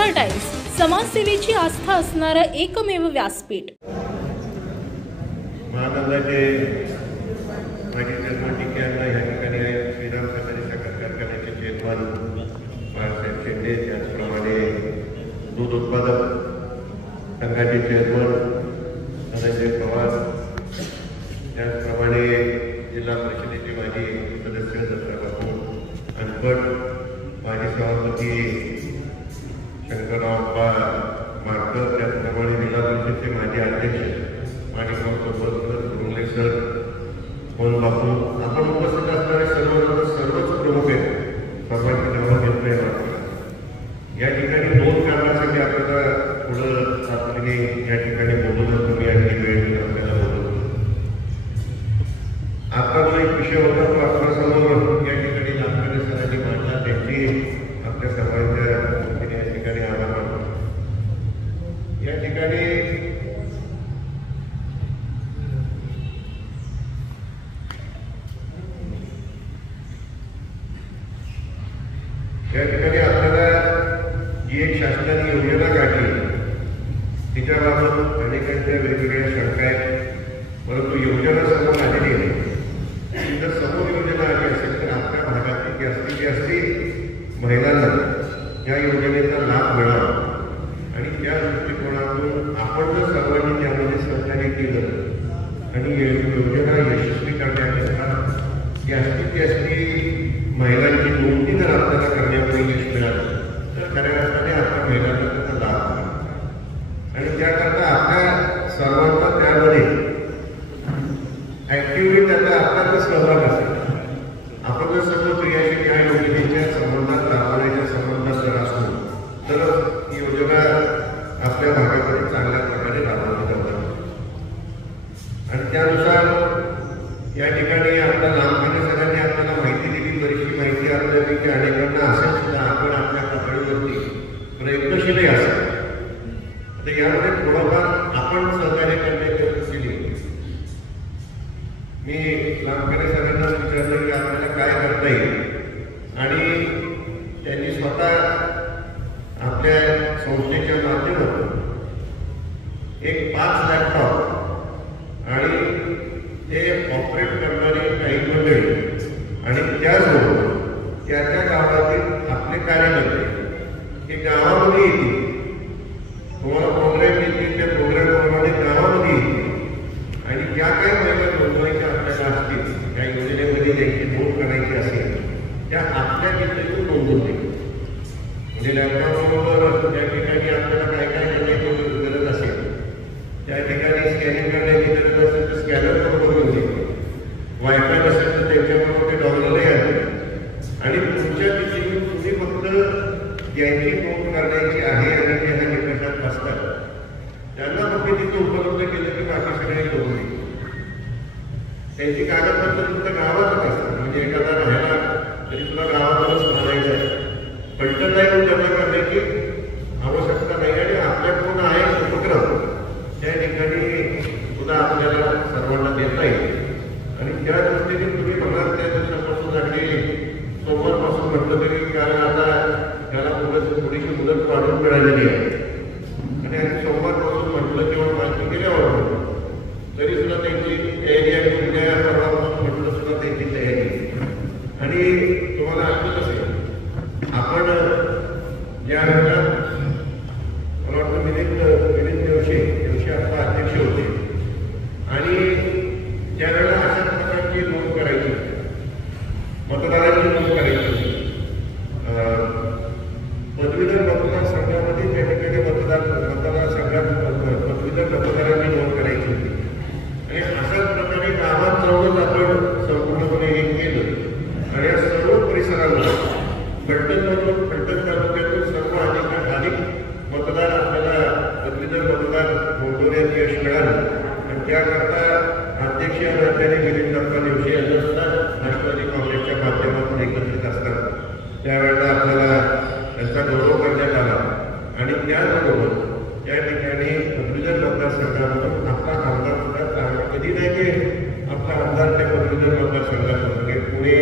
आस्था times, समाजसेवेची आस्था असणारं एकमेव व्यासपीठ। महानगराचे माजी चेअरमन टीके यांना या ठिकाणी श्रीराम सहकारी साखर कारखान्याचे चेअरमन बाळासाहेब शेंडे, त्याचप्रमाणे दूध उत्पादक संघाचे चेअरमन धनंजय पवार, त्याचप्रमाणे जिल्हा परिषदेचे माजी सदस्य दत्ताबाबू अनपट, माजी सभापती शंकरराव मारकर, त्याचप्रमाणे जिल्हा परिषदेचे माजी अध्यक्ष माणिकराव सोबतकर, गुरुले सर, कोण बापू, आपण उपस्थित असणारे सर्वच प्रमुख आहेत, सर्वांची नावं घेतोय। या ठिकाणी दोन कारणासाठी आपल्याला पुढं आपले या ठिकाणी बोलून तुम्ही आणखी वेळ दिला आपल्याला बोलू। आता जो एक विषय होता तो आपल्यासमोर या ठिकाणी लाभकारी सरांनी मांडला, त्यांची आपल्या सर्वांच्या वतीने या ठिकाणी आभार मानतो। या ठिकाणी आपल्याला जी एक शासनाने योजना काढली तिच्याबाबत अनेकांच्या वेगवेगळ्या शंका आहेत, परंतु योजना समोर आलेली आहे। जर समोर योजना आली असेल तर आपल्या भागातील जास्तीत महिलांना या योजनेचा लाभ मिळावा आणि त्या दृष्टिकोनातून आपण जर सर्वांनी त्यामध्ये सहकार्य केलं आणि योजना यशस्वी करण्याकरता जास्तीत जास्त महिलांची नोंदणी जर आपल्याला करण्यामध्ये यश मिळालं तर खऱ्या अर्थाने आपल्या महिलांना त्याचा लाभ मिळाला आणि त्याकरता आपल्या सर्वांना त्यामध्ये ऍक्टिव्हली त्याचा आपल्याला सहभाग असेल। आपण जर सर्व क्रियाशील या योजनेच्या संबंधात राबवण्याच्या संबंधात जर असू तर ही योजना आपल्या भागामध्ये चांगल्या प्रकारे राबवली जातात आणि त्यानुसार या ठिकाणी आपल्या लांबकाने सगळ्यांनी आपल्याला माहिती दिली, बरीचशी माहिती आपल्यापैकी अनेकांना असेल सुद्धा आपण आपल्या पातळीवरती प्रयत्नशीलही असेल। तर यामध्ये थोडंफार आपण सहकार्य करण्याची केली। मी लांबकाने सगळ्यांना विचारलं की आपल्याला काय करता येईल आणि त्यांनी स्वतः आपल्या संस्थेच्या माध्यमातून एक 5 लॅपटॉप आणि ते ऑपरेट करणारी काही मंडळी आणि त्याचबरोबर त्या गावातील आपले कार्यकर्ते हे गावामध्ये येतील, तुम्हाला प्रोग्राम येतील, त्या प्रोग्रामप्रमाणे गावामध्ये येतील आणि ज्या काही महिला नोंदवायच्या आपल्याला असतील त्या योजनेमध्ये ज्यांची नोंद करायची असेल त्या आपल्या तिथे नोंदवून देईल। म्हणजे लॅपटॉपबरोबर त्या ठिकाणी आपल्याला काय काय करण्याची गरज असेल, त्या ठिकाणी स्कॅनिंग करण्याची गरज असेल तर स्कॅनर बरोबर घेऊन येईल, वायफाय असेल तर त्यांच्याबरोबर ते डॉलरही आहे आणि तुमच्या तिथे तुम्ही फक्त ज्यांची नोंद करण्याची आहे आणि त्यांना निकषात बसतात त्यांना फक्त तिथे उपलब्ध केलं की बाकी सगळे नोंद होईल। त्यांची कागदपत्र तुमच्या गावातच असतात, म्हणजे एखादा राहायला तरी तुला गावातच म्हणायचं आहे, पलटण नाही त्यांना करण्याची आवश्यकता नाही आणि आपल्याकडून आहे उपक्रम त्या ठिकाणी सुद्धा आपल्याला सर्वांना देता येईल आणि त्या दृष्टीने तुम्ही म्हणाल त्या दिवसापासून अगदी सोमवारपासून म्हटलं तरी, कारण आता त्याला थोडीशी मुदत वाढवून मिळालेली आहे आणि आम्ही सोमवारपासून म्हटलं किंवा माहिती केल्यावर तरी सुद्धा त्यांची तयारी आहे, उद्या परवापासून म्हटलं सुद्धा त्यांची तयारी आणि तुम्हाला आठवत असेल आपण ज्या वेळेला मला वाटतं मिलिंद दिवशी आपला अध्यक्ष होते आणि ज्यावेळेला अशा प्रकारची नोंद करायची, मतदारांची नोंद करायची, पदवीधर मतदारसंघामध्ये त्या ठिकाणी मतदारसंघात पदवीधर मतदारांची नोंद करायची होती आणि अशाच प्रकारे गावात जाऊनच आपण संपूर्णपणे हे केलं आणि या सर्व परिसराला फलटण तालुक्यातून सर्व अधिक मतदार आपल्याला पदवीधर मतदार नोंदवण्यात यश मिळालं आणि त्याकरता अध्यक्ष या नात्याने मिलिंद दिवशी यांना सुद्धा राष्ट्रवादी काँग्रेसच्या माध्यमातून एकत्रित असतात त्यावेळेला आपल्याला त्यांचा गौरव करण्यात आला आणि त्याचबरोबर त्या ठिकाणी पदवीधर मतदारसंघामधून आपला आमदार सुद्धा चांगला कधी नाही की आपला आमदार त्या पदवीधर मतदारसंघात म्हणजे पुणे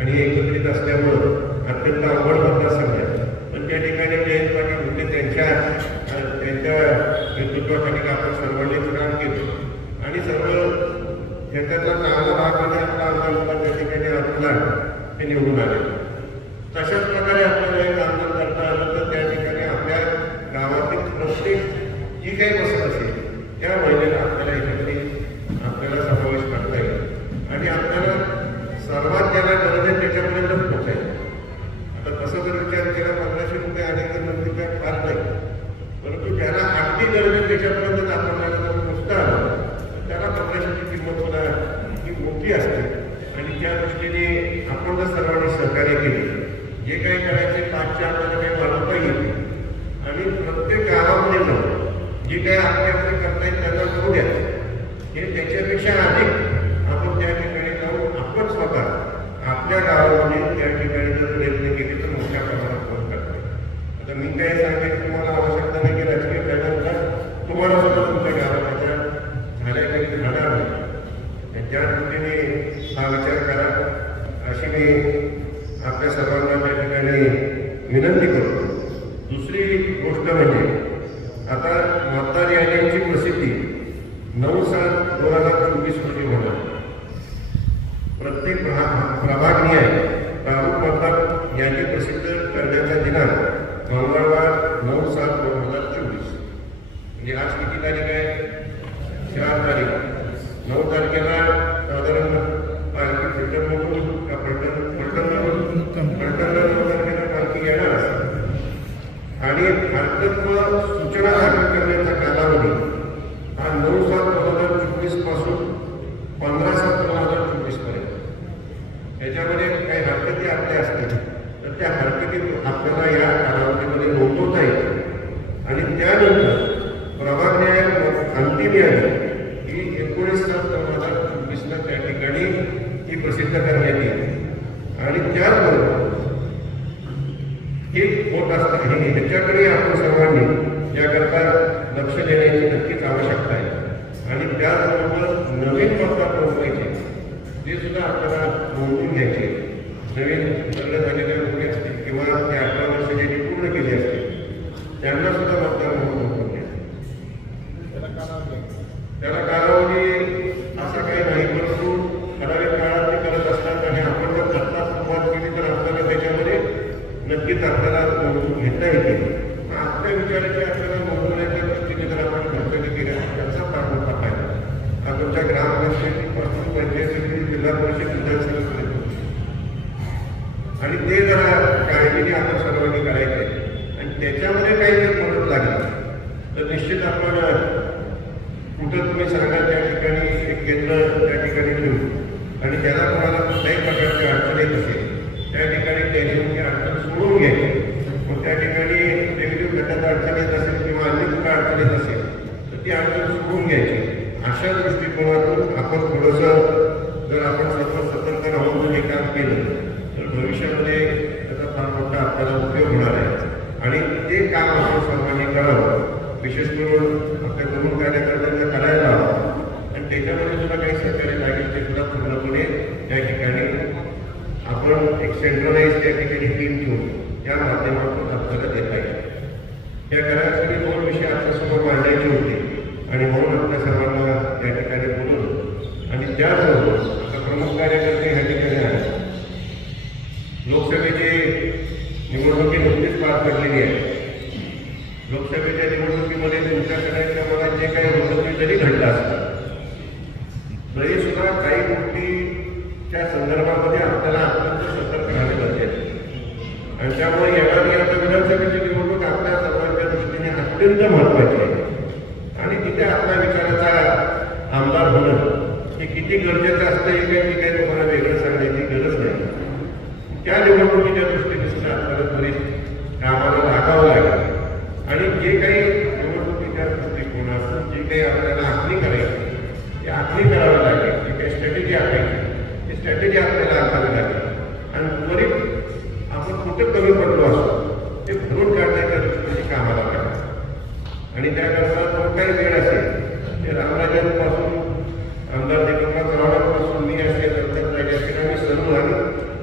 आणि एकत्रित असल्यामुळं अत्यंत अवघड मतदारसंघ आहे, पण त्या ठिकाणी जयंत पाटील होते त्यांच्या नेतृत्वाखाली आपण सर्वांनीच काम केलं आणि सर्व ह्याच्यातला चांगला भाग म्हणजे आपला आमदार त्या ठिकाणी अतुला हे निवडून आले. तशाच प्रकारे आपल्याला एक आंदोलन करता आलं तर त्या ठिकाणी आपल्या गावातील प्रत्येक जी काही बसत असेल त्या महिलेला आपल्याला याच्यामध्ये आपल्याला समावेश करता येईल आणि आपल्याला सर्वात ज्याला गरज आहे त्याच्यापर्यंत पोहोचायचं. आता तसं जर विचार केला 1500 रुपये आले तर नंतर काय फार नाही, परंतु ज्याला अगदी गरज आहे त्याच्यापर्यंत आपल्याला जर पोचता आलं त्याला 1500ची किंमत सुद्धा ही मोठी असते आणि त्या दृष्टीने आपण जर सर्वांनी सहकार्य केले जे काही करायचे पाचच्या आपल्याला काही वाढवता येईल आणि प्रत्येक गावामध्ये जाऊन जे काही आपल्याकडे करता येईल त्यांना करू द्या. हे त्याच्यापेक्षा अधिक आपण त्या ठिकाणी जाऊन आपण स्वतः आपल्या गावामध्ये त्या ठिकाणी जर प्रयत्न केले तर मोठ्या प्रमाणात मदत करता येईल. आता मी काय सांगेन तुम्हाला आवश्यकता नाही की राजकीय फायदा तुम्हाला सुद्धा तुमच्या गावाच्या झाल्या काही घडणार नाही. त्या दृष्टीने हा विचार करा अशी मी आपल्या सर्वांना त्या ठिकाणी विनंती करतो. दुसरी गोष्ट म्हणजे आता मतदार याद्यांची प्रसिद्धी 9/7/2024 रोजी होणार. प्रत्येक प्रभागनीय प्रारूप मतदार यादी प्रसिद्ध करण्याचा दिनांक मंगळवार 9/7/2024. म्हणजे आज किती तारीख आहे? 4 तारीख. 9 तारखेला साधारण पालखी फिल्टरमधून का पलटणमधून 9 तारखेला पालखी येणार असते आणि भारतत्व सूचना दाखल करण्याचा कालावधी हा 9/7/2024 पासून 15/7/2024 पर्यंत. त्याच्यामध्ये काही हरकती आपल्या असतील तर त्या हरकती आपल्याला या कालावधीमध्ये नोंदवता येईल आणि त्यानंतर प्रभाग न्याय अंतिम यादी ही 19/7/2024 त्या ठिकाणी ही प्रसिद्ध करण्यात येईल आणि त्याचबरोबर हे होत असतं हे ह्याच्याकडे आपण सर्वांनी याकरता लक्ष देण्याची नक्कीच आवश्यकता आहे आणि त्याचबरोबर नवीन मतदार नोंदवायचे ते सुद्धा आपल्याला नोंदवून घ्यायचे. नवीन लग्न झालेले मुली असतील किंवा ते 18 वर्ष ज्यांनी पूर्ण केली असतील त्यांना सुद्धा मतदार नोंदवून घ्यायचे. त्याला कालावधी असा काही नाही, परंतु ठराविक काळात ते करत असतात आणि आपण जर आत्ता सुरुवात केली तर आपल्याला त्याच्यामध्ये नक्कीच आपल्याला नोंदवून घेता येते. आपल्या विचाराचे आपल्याला नोंदवण्याच्या दृष्टीने जर आपण खर्च केला त्याचा फार मोठा फायदा हा तुमच्या ग्रामपंचायतीपासून पंचायतीतील जिल्हा परिषद विधानसभेपर्यंत आणि ते जरा काळजीने आपण सर्वांनी करायचे आणि त्याच्यामध्ये काही जर मदत लागली तर निश्चित आपण कुठं तुम्ही सांगा त्या ठिकाणी एक केंद्र त्या ठिकाणी ठेवू आणि त्याला तुम्हाला कुठल्याही प्रकारची अडचण येत असेल त्या ठिकाणी त्याची अडचण सोडून घ्यायची. मग त्या ठिकाणी वेगवेगळ्या गटात अडचण येत असेल किंवा अन्य कुठं अडचण येत असेल तर ती अडचण सोडून घ्यायची. अशा दृष्टिकोनातून आपण थोडंसं जर आपण सर्व सतर्क राहून जर हे काम केलं तर भविष्यामध्ये त्याचा फार मोठा आपल्याला उपयोग होणार आहे आणि ते काम आपण सर्वांनी करावं. विशेष करून आपल्या तरुण कार्यकर्त्यांना करायला हवं आणि त्याच्यामध्ये सुद्धा काही सहकार्य लागेल ते सुद्धा पूर्णपणे या ठिकाणी आपण एक सेंट्रलाइज त्या ठिकाणी टीम ठेवून या माध्यमातून आपल्याला देता येईल. या करायसाठी 2 विषय आपल्यासमोर मांडायचे होते आणि म्हणून आपल्या सर्वांना त्या ठिकाणी बोलवलं आणि त्याचबरोबर आता प्रमुख कार्यकर्ते ह्या ठिकाणी आहेत. लोकसभेची निवडणुकी नुकतीच पार पडलेली आहे. लोकसभेच्या निवडणुकीमध्ये तुमच्याकडे मला जे काही होतं ते जरी घडलं असतं तरी सुद्धा काही गोष्टीच्या संदर्भामध्ये आपल्याला अत्यंत सतर्क राहणे गरजेचे आणि त्यामुळे येणारी आता विधानसभेची निवडणूक आपल्या सर्वांच्या दृष्टीने अत्यंत महत्त्वाची आहे आणि तिथे आपल्या विचाराचा आमदार होणं हे किती गरजेचं असतं हे काही तुम्हाला वेगळं सांगण्याची गरज नाही. त्या निवडणुकीच्या दृष्टीने सुद्धा आपल्याला त्वरित कामाला लागावं लागेल आणि जे काही निवडणुकीच्या दृष्टिकोनातून जे काही आपल्याला आखणी करायची ती आखणी करावी लागेल. जी काही स्ट्रॅटेजी आखायची ती स्ट्रॅटेजी आपल्याला आखावी लागेल आणि त्वरित आपण कुठे कमी पडलो असतो ते भरून काढण्याच्या दृष्टीने कामाला लागेल आणि त्याकरता जो काही वेळ असेल ते रामराजांपासून आमदार दीपकराव चव्हाणांपासून मी असेल असेल आम्ही सर्व आणि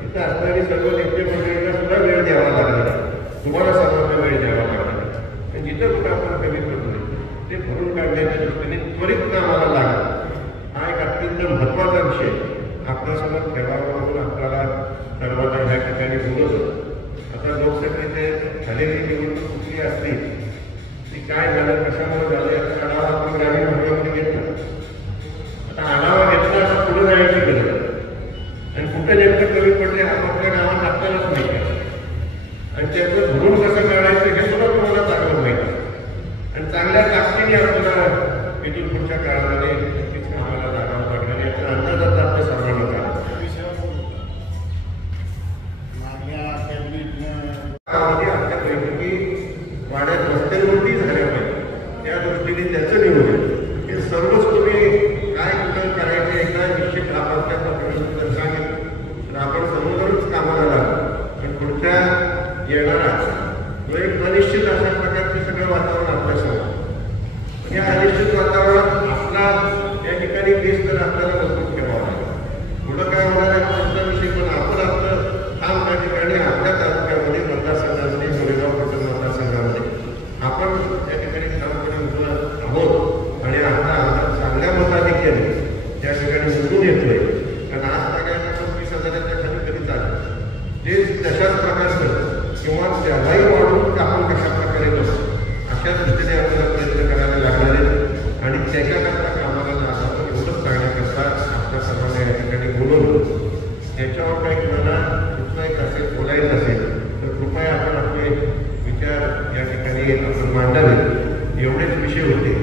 तिथं असणारी सर्व नेते अत्यंत महत्त्वाचा विषय आपल्यासमोर ठेवावा म्हणून आपल्याला सर्वांना या ठिकाणी बोलवतो. आता लोकसभेचे झालेली निवडणूक कुठली असली ती काय झालं, कशामुळे झालं याचा आढावा आपण ग्रामीण भागामध्ये घेतला. आता आढावा घेतला आता पुढे जायची गरज आणि कुठे नेमकं कमी पडले आपापल्या गावात आपल्यालाच माहिती आहे आणि त्याचं धरून कसं काढायचं हे सुद्धा तुम्हाला चांगलं माहिती आहे आणि चांगल्या ताकदीने आपल्याला इथून पुढच्या काळामध्ये नक्कीच कामाला लागावं लागणार याचा अंदाज आता आपल्या सर्वांना झाला. आपल्या बैठकी वाड्यात रस्त्यांवरती झाल्या पाहिजे त्या दृष्टीने त्याचं नियोजन हे सर्वच तुम्ही काय कुठं करायचे एकदा निश्चित आपापल्या प्रश्न सांगितलं तर आपण समोरच कामाला लागलो. पण पुढच्या येणारा तो एक अनिश्चित अशा प्रकारचे सगळं वातावरण आपल्यासमोर या अनिश्चित वातावरणात आपला या ठिकाणी बेस तर आपल्याला मजबूत ठेवावा लागेल. पुढं काय होणार आहे पुढचा विषय पण आपण आपलं काम त्या ठिकाणी आपल्या तालुक्यामध्ये मतदारसंघामध्ये गोरेगाव पटण मतदारसंघामध्ये आपण त्या ठिकाणी ठामपणे उभं आहोत आणि आता आमचा चांगल्या मताधिक्याने त्या ठिकाणी निवडून येतोय. कारण आज सगळ्यांना 25,000च्या खाली कधी चाललं ते तशाच प्रकारचं किंवा त्यालाही वाढवून आपण कशा प्रकारे करतो अशा दृष्टीने आपल्याला प्रयत्न करायला लागणार आहेत आणि त्याच्याकरता कामाला आपण एवढंच सांगण्याकरता आपल्या सर्वांना या ठिकाणी बोलवलं. त्याच्यावर काही कुणाला कुठलाही असेल बोलायचं असेल तर कृपया आपण आपले विचार या ठिकाणी आपण मांडावे एवढेच विषय होते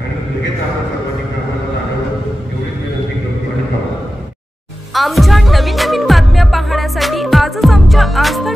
आणि लगेच आपण सर्वांनी कामाला लागावं एवढीच विनंती करतो आणि पाहतो. आमच्या नवीन बातम्या पाहण्यासाठी आजच आमच्या आस्था